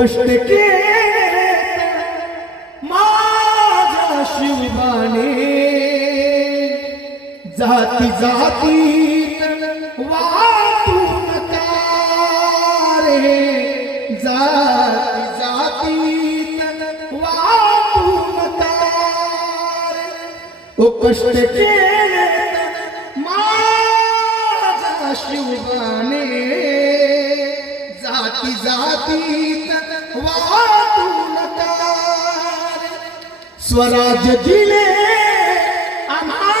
कष्ट केले माझ्या शिवबाने, जाती जातीत वाटून रे, जाती जातीत वाटून रे. ओ कष्ट केले माझ्या शिवबाने, जाती जातीत वाटून रे. स्वराज्य दिले आम्हा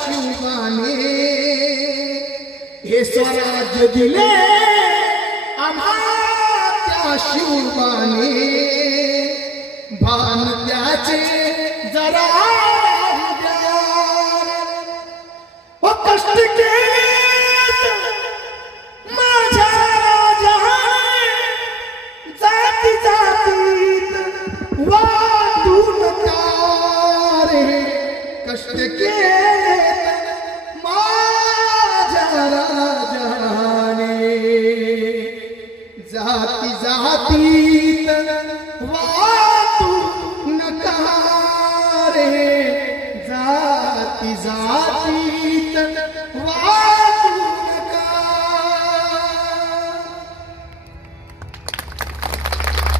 शिवबाने, हे स्वराज्य दिले आम्हा त्या शिवबाने, भान त्याचे जरा द्या. ओ कष्ट केले माझ्या राजाने, जाती जातीत वाटून रे. कष्ट केले माझ्या राजाने, जाती जातीत वाटून रे, जाती जातीत